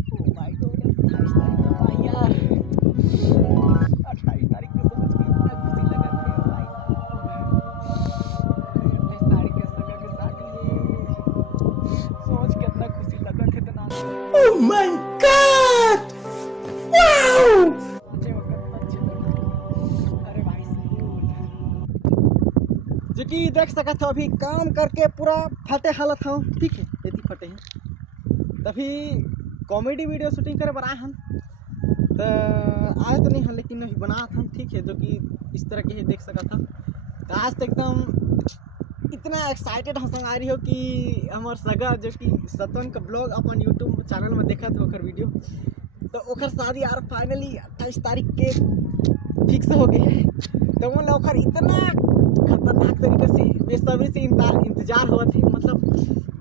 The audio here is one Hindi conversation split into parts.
ओ माय गॉड 28 तारीख का भाई यार 28 तारीख को सोच के इतना खुशी लगा था भाई साहब 28 तारीख के सगा के शादी सोच के इतना खुशी लगा था इतना Oh my God! Wow! सोचे वक्त अच्छे अरे भाई जो कि देख सका था अभी काम करके पूरा फटे हालत हूँ ठीक है यदि फटे हैं तभी कॉमेडी वीडियो शूटिंग करे बनाए हम तो आए तो नहीं हैं लेकिन अभी बना था ठीक है जो कि इस तरह के देख सका था तो आज तो एकदम इतना एक्साइटेड हम संग आ रही हो कि हमार सगा जो कि सतवन का ब्लॉग अपन यूट्यूब चैनल में देखा था ओकर वीडियो तो ओकर शादी यार फाइनली 28 तारीख के फिक्स हो गई है तो मतलब ओकर इतना खतरनाक तरीके से बेसब्री से इंतजार हुआ थे मतलब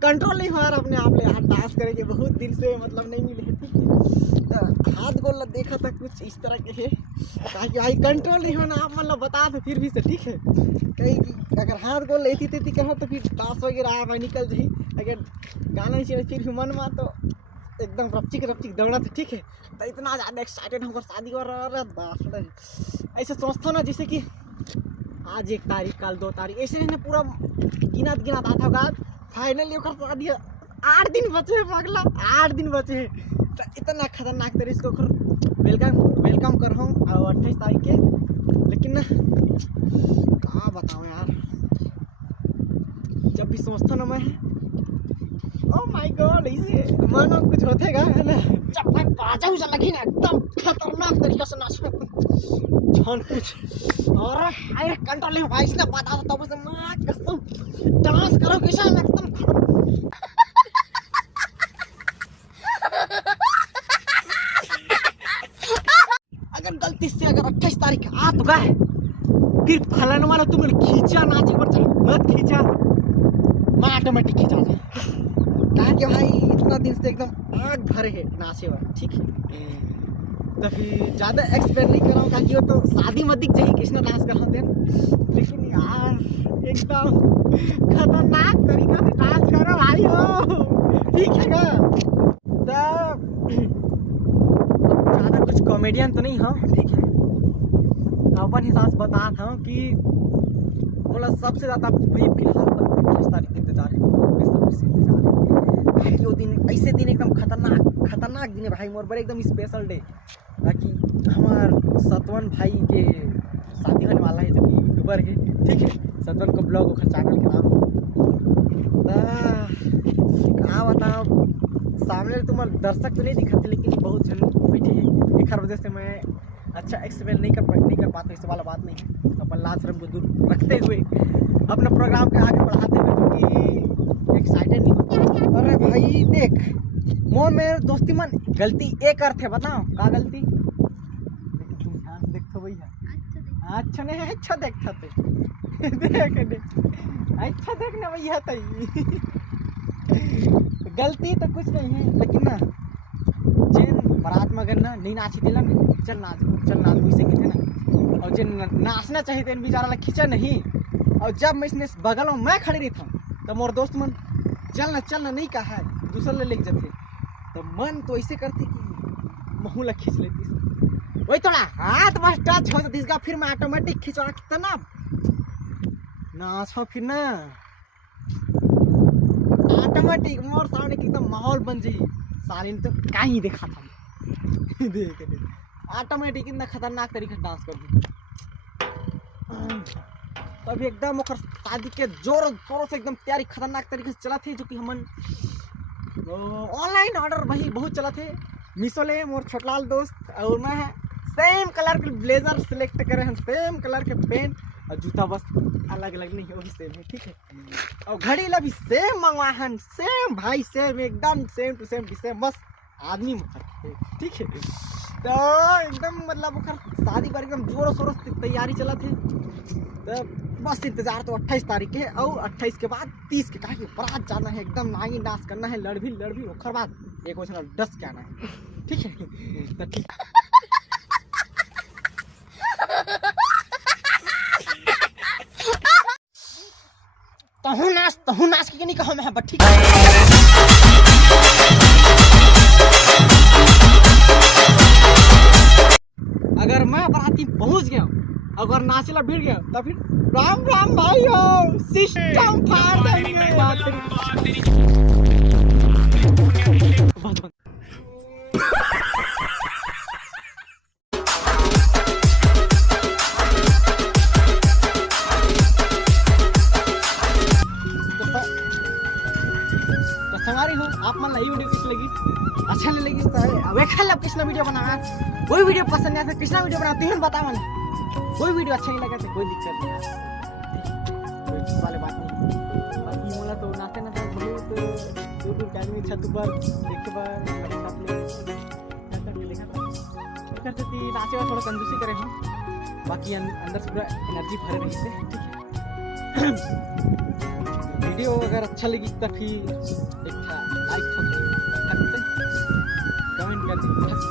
कंट्रोल नहीं हुआ अपने आप ले यार डांस करेंगे बहुत दिन से मतलब नहीं मिले तो हाथ गोल देखा था कुछ इस तरह के है ताकि भाई कंट्रोल नहीं होना आप मतलब बता दो फिर भी से ठीक है कहीं अगर हाथ गोल लेती तेती कहो तो फिर डांस वगैरह भाई निकल जाए अगर गाना नहीं चाहिए फिर भी मन में तो एकदम रपचिक दौड़ा था ठीक है तो इतना ज़्यादा एक्साइटेड होकर शादी कर रहा ऐसे सोचता ना जैसे कि आज 1 तारीख कल 2 तारीख ऐसे ने पूरा गिनात आता होगा फाइनली ओकर शादी 8 दिन बचे हैं पगला 8 दिन बचे हैं तो इतना खतरनाक तरीके से ओकर वेलकम कर हूँ और 28 तारीख के लेकिन ना कहाँ बताऊँ यार जब भी सोचता ना मैं ओ माय गॉड इसे मानो कुछ होतेगा है ना जब तक बाजा उजा लगी ना एकदम खतरनाक तरीके से नाचना जान कुछ और अरे कंट्रोल नहीं भाई इसने बता दो तब से मैं कसम डांस करो किसा मैं एकदम अगर गलती से अगर 28 तारीख आ तो गए फिर फलाने वाला तुम्हें खींचा नाचे पर मत खींचा मैं ऑटोमेटिक खींचा जाए कहा कि भाई इतना दिन से एकदम आग भरे है नाचे वाला ठीक है तो फिर ज़्यादा एक्सप्लेन नहीं कर रहा हूँ ताकि वो तो शादी में दिख जाए किसने डांस कर रहा थे लेकिन यार एकदम खतरनाक तरीका से डांस करो भाई हो ठीक है ना तो ज़्यादा कुछ कॉमेडियन तो नहीं हो ठीक है अपन हिसाब से बता था कि मतलब सबसे ज़्यादा भाई फिलहाल 28 तारीख इंतजार है बेसब्री से इंतजार है भाई वो दिन ऐसे दिन एकदम खतरनाक दिन है भाई मोर बड़े एकदम स्पेशल डे ताकि हमार सतवन भाई के शादी होने वाला है जो कि यूट्यूबर है ठीक है सतवन को ब्लॉग ओखर चैनल के नाम कहाँ बताओ सामने तुम्हारे दर्शक तो नहीं दिखाते लेकिन बहुत जन बैठे हैं एक हर वजह से मैं अच्छा एक्सप्लेन नहीं कर पाता इस वाला बात नहीं है अपन लाज शर्म को दूर रखते हुए अपने प्रोग्राम के आगे बढ़ाते हुए क्योंकि एक्साइटेड नहीं होता अरे भाई देख मोर मेरे दोस्ती मन गलती एक अर्थ है बताओ का गलती लेकिन तुम ध्यान से देखो भैया अच्छा नहीं अच्छा देखता थे देख अच्छा देखना भैया तई गलती तो कुछ नहीं है लेकिन ना जिन बारात में अगर ना नहीं नाची दिला ना चल नाच वैसे कहते ना और जिन नाचना चाहिए थे बेचारा खींचा नहीं और जब मैं इसने बगल में मैं खड़ी रही था तो मोर दोस्त मन चलना नहीं कहा है दूसरा ले लेके जाते तो मन तो ऐसे करती कि महूला खींच लेती वही थोड़ा हाथ बस टच हो जाती इसका फिर मैं ऑटोमेटिक खींचवा कितना नाचो फिर ना ऑटोमेटिक मोर सामने एकदम माहौल बन जाए साली ने तो कहीं देखा था देख ऑटोमेटिक इतना खतरनाक तरीके से डांस कर दी तभी एकदम ओकर शादी के जोरों से एकदम तैयारी खतरनाक तरीके से चला थी जो कि हमन ऑनलाइन ऑर्डर वही बहुत चला थे मीशो ले मोर छोटलाल दोस्त और मैं सेम कलर के ब्लेजर सिलेक्ट करे हैं सेम कलर के पेंट और जूता बस अलग नहीं है वही सेम है ठीक है और घड़ी ला भी सेम मंगवाए हैं सेम भाई सेम एकदम सेम टू सेम बस आदमी में ठीक है तो एकदम मतलब ओकर शादी पर एकदम जोरों शोरों से तैयारी चला थे तो बस इंतजार तो 28 तारीख के और 28 के बाद 30 के कहा कि बारात जाना है एकदम नागी डांस करना है लड़ भी ओकर बाद एक वचन डस के आना है ठीक है तो ठीक तहु नाच के नहीं कहो मैं ठीक है अगर नाचला भिड़ गया तो फिर राम राम भाइयों सिस्टम फाड़ देंगे। संगारी हो आप मन ला वीडियो किस लगी अच्छा नहीं लगी तो वेखा लब किसना वीडियो बनाना कोई वीडियो पसंद नहीं आता किसना वीडियो बनाते हैं बता मन कोई वीडियो अच्छा नहीं लगा तो कोई दिक्कत नहीं कोई वाले बात नहीं बाकी मोला तो नाते ना बहुत दूर के आदमी छत पर एक बार करते थी नाचे और थोड़ा कंजूसी करे हम बाकी अंदर से पूरा एनर्जी भरे रही से ठीक है। वीडियो अगर अच्छा लगी तो फिर एक लाइक कमेंट कर दीजिए।